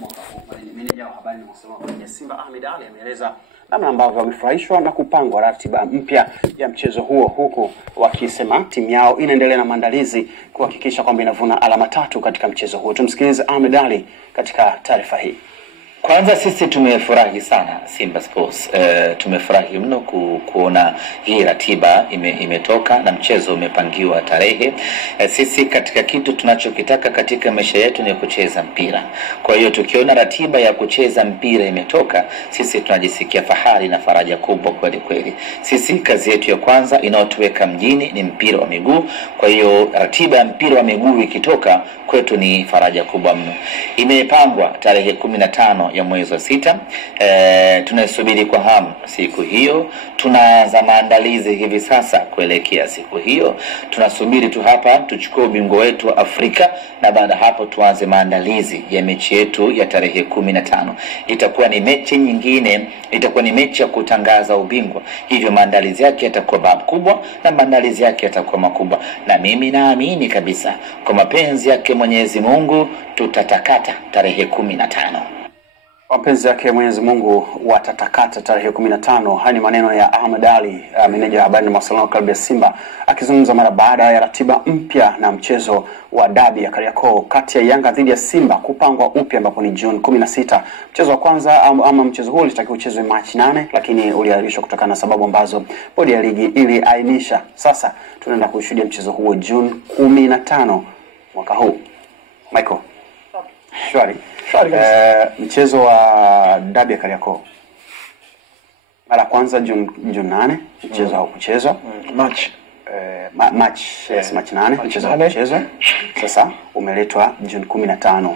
mwaka huu. Meneja wa habari na mawasiliano wa Simba Ahmed Ali ameeleza namna ambavyo wamefurahishwa na kupangwa ratiba mpya ya mchezo huo, huku wakisema timu yao inaendelea na maandalizi kuhakikisha kwamba inavuna alama 3 katika mchezo huo. Tumsikilize Ahmed Ali katika taarifa hii. Kwanza sisi tumefurahi sana Simba Sports. Tumefurahi mno kuona hii ratiba imetoka na mchezo umepangiwa tarehe. Sisi katika kitu tunachokitaka katika maisha yetu ni kucheza mpira. Kwa hiyo tukiona ratiba ya kucheza mpira imetoka, sisi tunajisikia fahari na faraja kubwa kweli kweli. Sisi kazi yetu ya kwanza inayotuweka mjini ni mpira wa miguu. Kwa hiyo ratiba ya mpira wa miguu ikitoka kwetu ni faraja kubwa mno. Imepangwa tarehe 15 ya mwezi wa 6. Tunasubiri kwa hamu siku hiyo. Tunaanza maandalizi hivi sasa kuelekea siku hiyo. Tunasubiri tu hapa tuchukue ubingwa wetu wa Afrika, na baada hapo tuanze maandalizi ya mechi yetu ya tarehe 15. Itakuwa ni mechi nyingine, itakuwa ni mechi ya kutangaza ubingwa. Hivyo maandalizi yake yatakuwa makubwa na maandalizi yake yatakuwa makubwa. Na mimi naamini kabisa kwa mapenzi yake Mwenyezi Mungu tutatakata tarehe 15. Wapenzi yake Mwenyezi Mungu watatakata tarehe 15. Haya ni maneno ya Ahmed Ali, meneja habari na mawasiliano wa klabu ya Simba, akizungumza mara baada ya ratiba mpya na mchezo wa dabi ya Kariakoo kati ya Yanga dhidi ya Simba kupangwa upya, ambapo ni June 16. Mchezo wa kwanza ama mchezo huu ulitakiwa uchezwe Machi 8, lakini uliahirishwa kutokana na sababu ambazo bodi ya ligi iliainisha. Sasa tunaenda kushuhudia mchezo huo June 15 mwaka huu. Michael. Shwari. Mchezo wa dabi ya Kariakoo mara kwanza June 8, mchezo haukuchezwa. March 8 mchezo haukuchezwa. Sasa umeletwa June 15.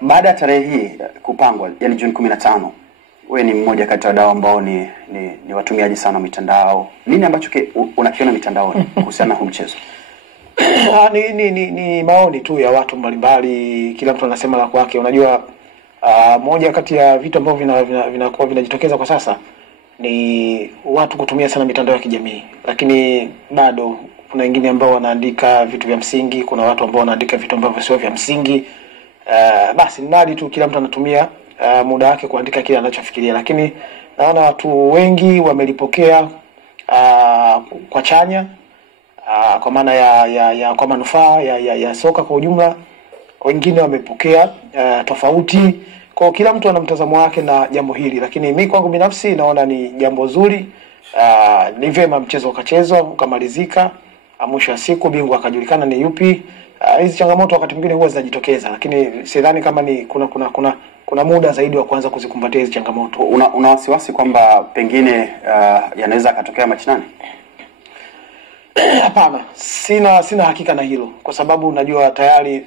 Baada ya tarehe hii kupangwa, yani June 15, wewe ni mmoja kati ya wadau ambao ni watumiaji sana mitandao. Nini ambacho unakiona mitandaoni kuhusiana na huu mchezo? Ni maoni tu ya watu mbalimbali, kila mtu anasema la kwake. Unajua moja kati ya vitu ambavyo vinakuwa vinajitokeza kwa sasa ni watu kutumia sana mitandao ya kijamii, lakini bado kuna wengine ambao wanaandika vitu vya msingi, kuna watu ambao wanaandika vitu ambavyo sio vya msingi. Basi nadi tu kila mtu anatumia muda wake kuandika kile anachofikiria, lakini naona watu wengi wamelipokea kwa chanya, kwa maana ya kwa manufaa ya soka kwa ujumla. Wengine wamepokea tofauti. Kwa kila mtu ana mtazamo wake na jambo hili, lakini mimi kwangu binafsi naona ni jambo zuri. Ni vyema mchezo ukachezwa ukamalizika, mwisho wa siku bingwa akajulikana ni yupi. Hizi changamoto wakati mwingine huwa zinajitokeza, lakini sidhani kama ni kuna muda zaidi wa kuanza kuzikumbatia hizi changamoto. Una wasiwasi kwamba pengine yanaweza katokea Machi 8? Hapana, sina hakika na hilo, kwa sababu najua tayari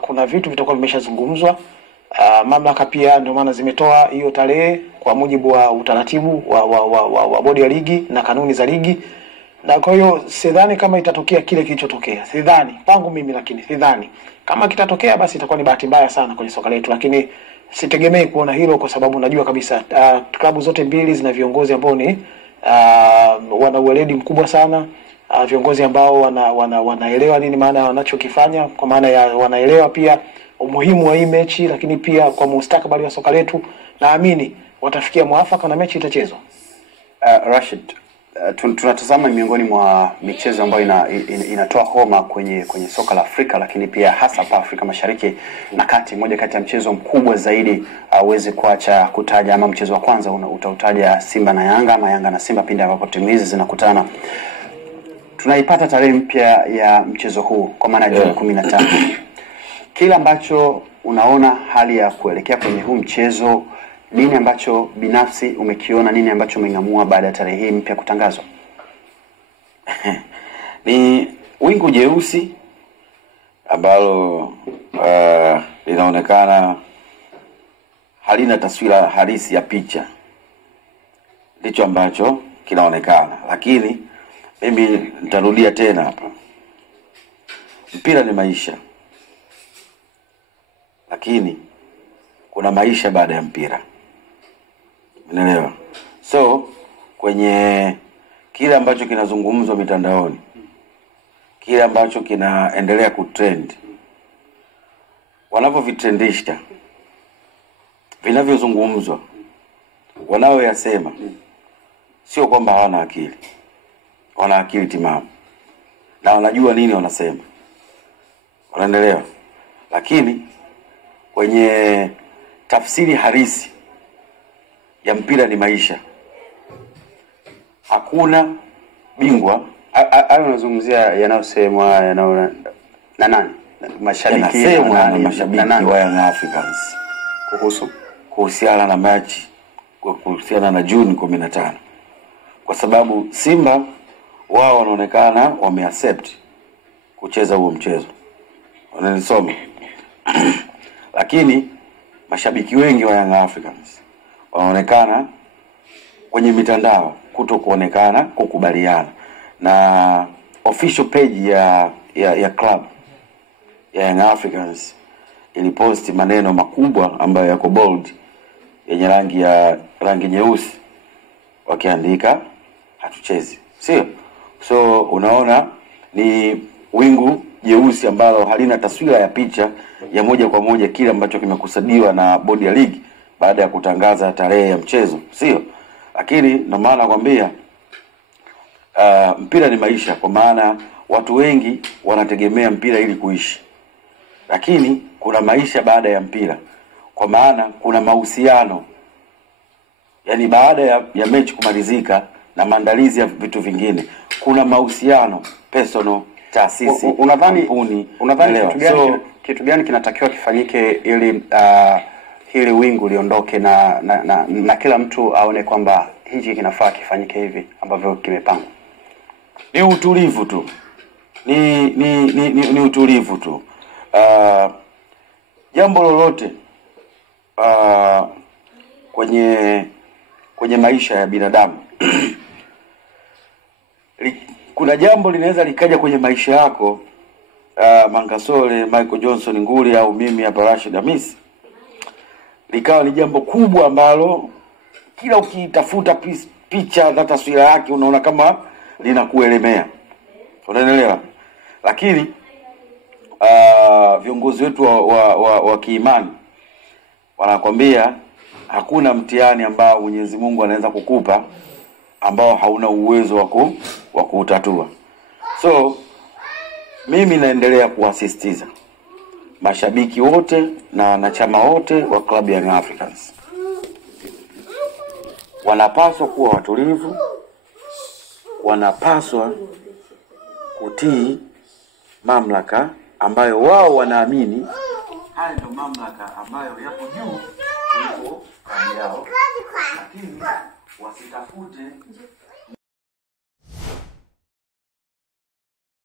kuna vitu vitakuwa vimeshazungumzwa. Mamlaka pia ndio maana zimetoa hiyo tarehe kwa mujibu wa utaratibu wa bodi ya ligi na kanuni za ligi. Na kwa hiyo sidhani kama itatokea kile kilichotokea. Sidhani pangu mimi, lakini sidhani kama kitatokea basi itakuwa ni bahati mbaya sana kwenye soka letu, lakini sitegemei kuona hilo, kwa sababu najua kabisa klabu zote mbili zina viongozi ambao ni wana ueledi mkubwa sana. Viongozi ambao wanaelewa nini maana wanachokifanya, kwa maana ya wanaelewa pia umuhimu wa hii mechi, lakini pia kwa mustakabali wa soka letu naamini watafikia mwafaka na mechi itachezwa. Rashid, tunatazama miongoni mwa michezo ambayo inatoa homa kwenye soka la Afrika, lakini pia hasa hapa Afrika Mashariki na Kati. Moja kati ya mchezo mkubwa zaidi uweze kuacha kutaja, ama mchezo wa kwanza utautaja Simba na Yanga, ama Yanga na Simba pindi ambapo timu hizi zinakutana. Tunaipata tarehe mpya ya mchezo huu kwa maana June 15. Kila ambacho unaona hali ya kuelekea kwenye huu mchezo, nini ambacho binafsi umekiona, nini ambacho umeng'amua baada ya tarehe hii mpya kutangazwa? Ni wingu jeusi ambalo linaonekana halina taswira halisi ya picha. Ndicho ambacho kinaonekana, lakini mimi nitarudia tena hapa. Mpira ni maisha, lakini kuna maisha baada ya mpira. Unaelewa? So kwenye kile ambacho kinazungumzwa mitandaoni, kile ambacho kinaendelea kutrend, wanapovitrendisha vinavyozungumzwa wanaoyasema sio kwamba hawana akili. Wana akili timamu na wanajua nini wanasema, wanaendelea. Lakini kwenye tafsiri halisi ya mpira ni maisha. Hakuna bingwa. Hayo unazungumzia yanayosemwa na nani? Mashabiki na mashabiki wa Young Africans kuhusiana na mechi, kuhusiana na Juni 15, kwa sababu Simba wao wanaonekana wameaccept kucheza huo mchezo, wananisoma lakini mashabiki wengi wa Young Africans wanaonekana kwenye mitandao kutokuonekana kukubaliana na official page ya club ya Young Africans. Iliposti maneno makubwa ambayo yako bold yenye rangi nyeusi, wakiandika hatuchezi, sio? So unaona ni wingu jeusi ambalo halina taswira ya picha ya moja kwa moja kile ambacho kimekusudiwa na bodi ya ligi baada ya kutangaza tarehe ya mchezo, sio? Lakini ndio maana nakwambia mpira ni maisha, kwa maana watu wengi wanategemea mpira ili kuishi. Lakini kuna maisha baada ya mpira, kwa maana kuna mahusiano. Yaani baada ya mechi kumalizika na maandalizi ya vitu vingine, kuna mahusiano personal, taasisi. Unadhani kitu gani kinatakiwa kifanyike ili hili wingu liondoke na kila mtu aone kwamba hichi kinafaa kifanyike hivi ambavyo kimepangwa? Ni utulivu tu. Ni utulivu tu. Jambo lolote kwenye maisha ya binadamu kuna jambo linaweza likaja kwenye maisha yako, Mangasole, Michael Johnson Nguli au mimi hapa Rashid Hamisi, likawa ni jambo kubwa ambalo kila ukitafuta picha na taswira yake unaona kama linakuelemea, unaelewa? Lakini viongozi wetu wa kiimani wanakwambia hakuna mtihani ambao Mwenyezi Mungu anaweza kukupa ambao hauna uwezo wa kuutatua. So mimi naendelea kuasisitiza mashabiki wote na wanachama wote wa klabu ya Young Africans wanapaswa kuwa watulivu, wanapaswa kutii mamlaka ambayo wao wanaamini haya ndio mamlaka ambayo yapo juu kuliko klabu yao, lakini wasitafute